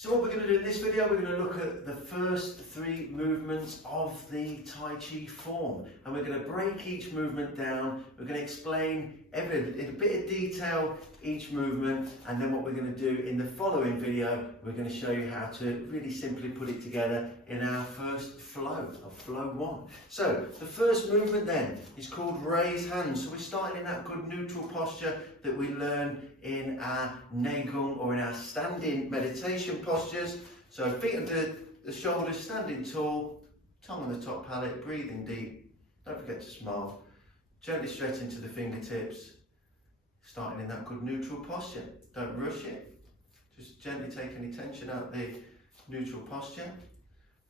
So what we're going to do in this video, we're going to look at the first three movements of the Tai Chi form, and we're going to break each movement down. We're going to explain in a bit of detail each movement, and then what we're going to do in the following video, we're going to show you how to really simply put it together in our first flow, of flow one. So the first movement then is called raise hands. So we're starting in that good neutral posture that we learn in our Neigong or in our standing meditation postures. So feet under the shoulders, standing tall, tongue on the top palate, breathing deep. Don't forget to smile. Gently stretch into the fingertips, starting in that good neutral posture. Don't rush it. Just gently take any tension out the neutral posture.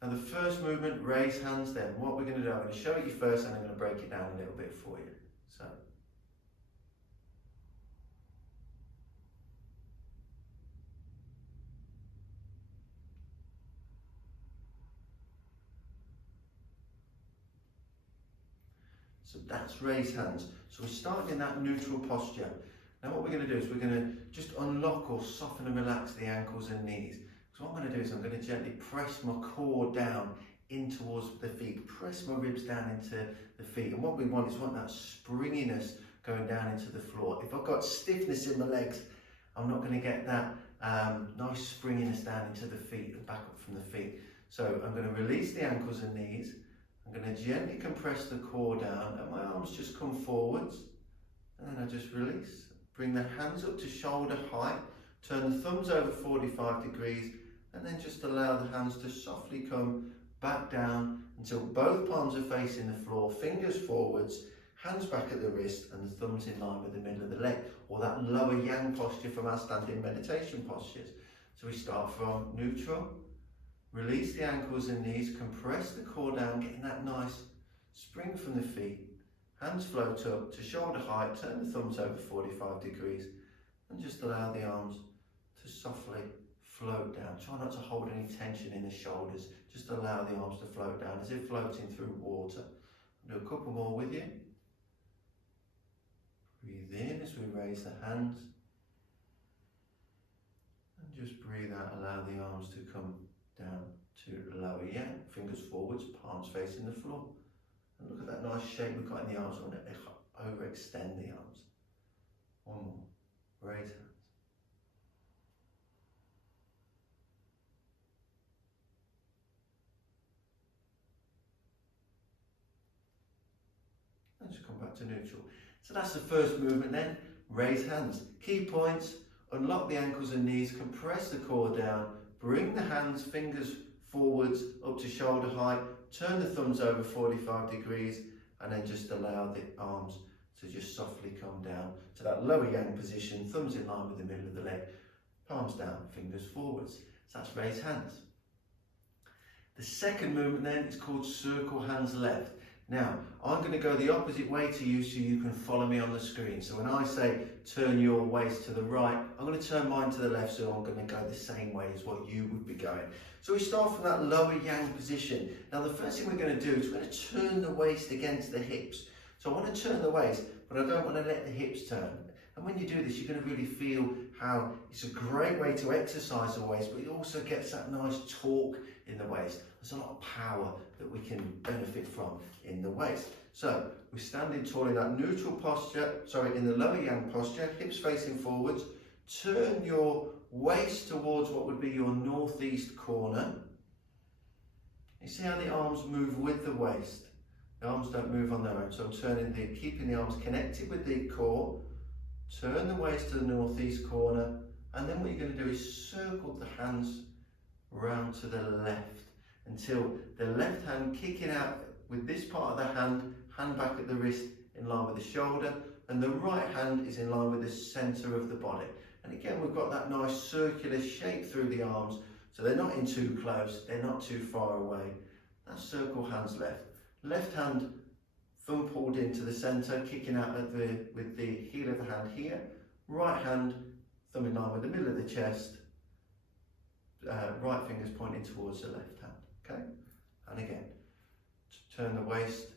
Now the first movement, raise hands then. What we're going to do, I'm going to show it you first and I'm going to break it down a little bit for you. So that's raise hands. So we're starting in that neutral posture. Now what we're going to do is we're going to just unlock or soften and relax the ankles and knees. So what I'm going to do is I'm going to gently press my core down in towards the feet, press my ribs down into the feet. And what we want is that springiness going down into the floor. If I've got stiffness in my legs, I'm not going to get that nice springiness down into the feet and back up from the feet. So I'm going to release the ankles and knees. I'm going to gently compress the core down and my arms just come forwards, and then I just release. Bring the hands up to shoulder height, turn the thumbs over 45 degrees, and then just allow the hands to softly come back down until both palms are facing the floor, fingers forwards, hands back at the wrist, and the thumbs in line with the middle of the leg, or that lower yang posture from our standing meditation postures. So we start from neutral. Release the ankles and knees, compress the core down, getting that nice spring from the feet. Hands float up to shoulder height, turn the thumbs over 45 degrees, and just allow the arms to softly float down. Try not to hold any tension in the shoulders, just allow the arms to float down as if floating through water. I'll do a couple more with you. Breathe in as we raise the hands, and just breathe out, allow the arms to come down to lower yang, fingers forwards, palms facing the floor. And look at that nice shape we've got in the arms. I want to overextend the arms. One more. Raise hands. And just come back to neutral. So that's the first movement then. Raise hands. Key points. Unlock the ankles and knees. Compress the core down. Bring the hands, fingers forwards up to shoulder height, turn the thumbs over 45 degrees, and then just allow the arms to just softly come down to that lower yang position, thumbs in line with the middle of the leg, palms down, fingers forwards. So that's raise hands. The second movement then is called circle hands left. Now, I'm going to go the opposite way to you so you can follow me on the screen. So when I say turn your waist to the right, I'm going to turn mine to the left, so I'm going to go the same way as what you would be going. So we start from that lower yang position. Now the first thing we're going to do is we're going to turn the waist against the hips. So I want to turn the waist, but I don't want to let the hips turn. And when you do this, you're going to really feel how it's a great way to exercise the waist, but it also gets that nice torque in the waist. There's a lot of power that we can benefit from in the waist. So we're standing tall in that neutral posture, in the lower yang posture, hips facing forwards. Turn your waist towards what would be your northeast corner. You see how the arms move with the waist. The arms don't move on their own. So I'm keeping the arms connected with the core. Turn the waist to the northeast corner, and then what you're going to do is circle the hands round to the left until the left hand kicking out with this part of the hand back at the wrist in line with the shoulder, and the right hand is in line with the centre of the body. And again, we've got that nice circular shape through the arms, so they're not in too close, they're not too far away. That's circle hands left. Left hand thumb pulled into the centre, kicking out with the heel of the hand here. Right hand, thumb in line with the middle of the chest. Right fingers pointing towards the left hand. Okay? And again, turn the waist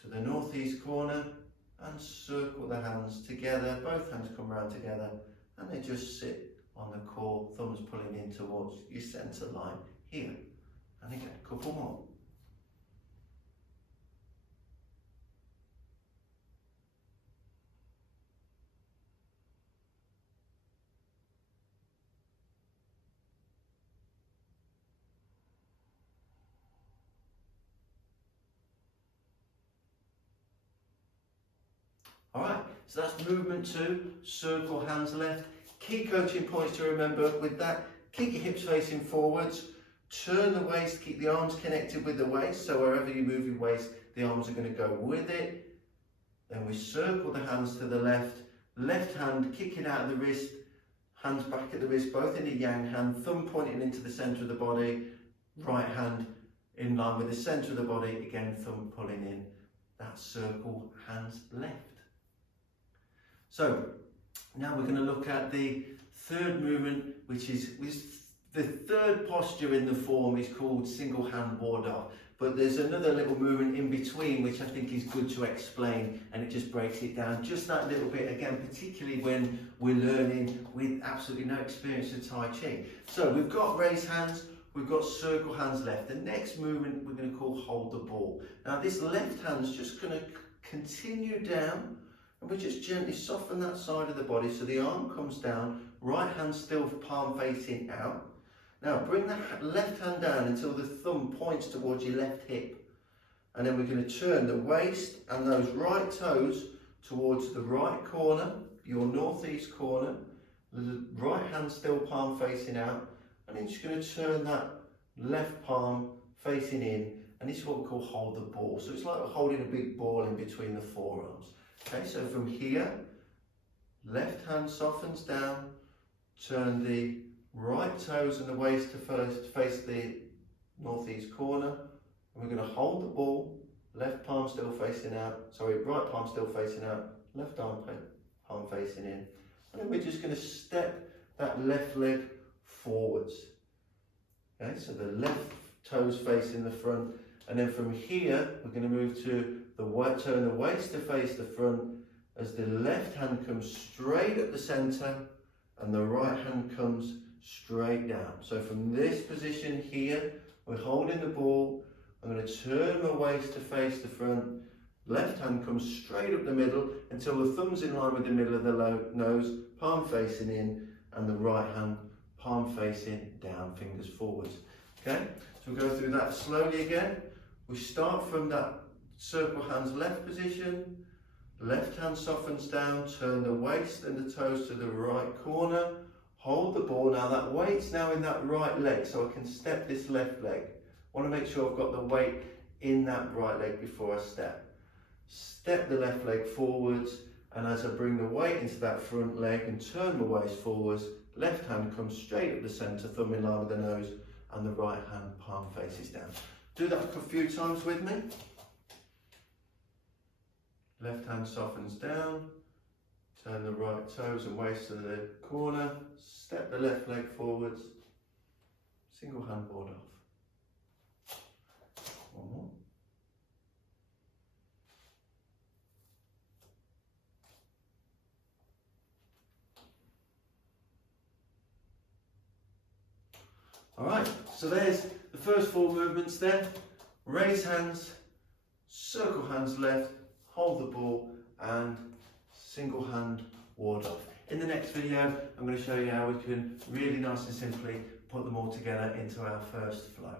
to the northeast corner and circle the hands together. Both hands come round together and they just sit on the core, thumbs pulling in towards towards your centre line here. And again, a couple more. Alright, so that's movement 2, circle hands left. Key coaching points to remember with that: keep your hips facing forwards, turn the waist, keep the arms connected with the waist, so wherever you move your waist, the arms are going to go with it. Then we circle the hands to the left, left hand kicking out of the wrist, hands back at the wrist, both in a yang hand, thumb pointing into the centre of the body, right hand in line with the centre of the body, again thumb pulling in. That's circle hands left. So now we're going to look at the third movement, which is the third posture in the form is called single hand ward off. But there's another little movement in between which I think is good to explain, and it just breaks it down just that little bit, again, particularly when we're learning with absolutely no experience of Tai Chi. So we've got raised hands, we've got circle hands left. The next movement we're going to call hold the ball. Now this left hand's just going to continue down, and we just gently soften that side of the body so the arm comes down, right hand still palm facing out. Now bring the left hand down until the thumb points towards your left hip, and then we're going to turn the waist and those right toes towards the right corner, your northeast corner, the right hand still palm facing out, and then just going to turn that left palm facing in, and this is what we call hold the ball. So it's like we're holding a big ball in between the forearms. Okay, so from here, left hand softens down, turn the right toes and the waist to first face the northeast corner, and we're going to hold the ball, left palm still facing out, right palm still facing out, left arm palm facing in, and then we're just going to step that left leg forwards. Okay, so the left toes facing the front, and then from here we're going to move to turn the waist to face the front as the left hand comes straight at the centre and the right hand comes straight down. So from this position here, we're holding the ball. I'm going to turn my waist to face the front. Left hand comes straight up the middle until the thumb's in line with the middle of the nose, palm facing in, and the right hand palm facing down, fingers forwards. Okay, so we'll go through that slowly again. We start from that circle hands left position, left hand softens down, turn the waist and the toes to the right corner, hold the ball. Now that weight's now in that right leg, so I can step this left leg. I want to make sure I've got the weight in that right leg before I step. Step the left leg forwards, and as I bring the weight into that front leg and turn my waist forwards, left hand comes straight up the centre, thumb in line with the nose, and the right hand palm faces down. Do that a few times with me. Left hand softens down, turn the right toes and waist to the corner, step the left leg forwards, single hand board off. One more. Alright, so there's the first 4 movements then. Raise hands, circle hands left, hold the ball, and single hand ward off. In the next video, I'm going to show you how we can really nice and simply put them all together into our first flow.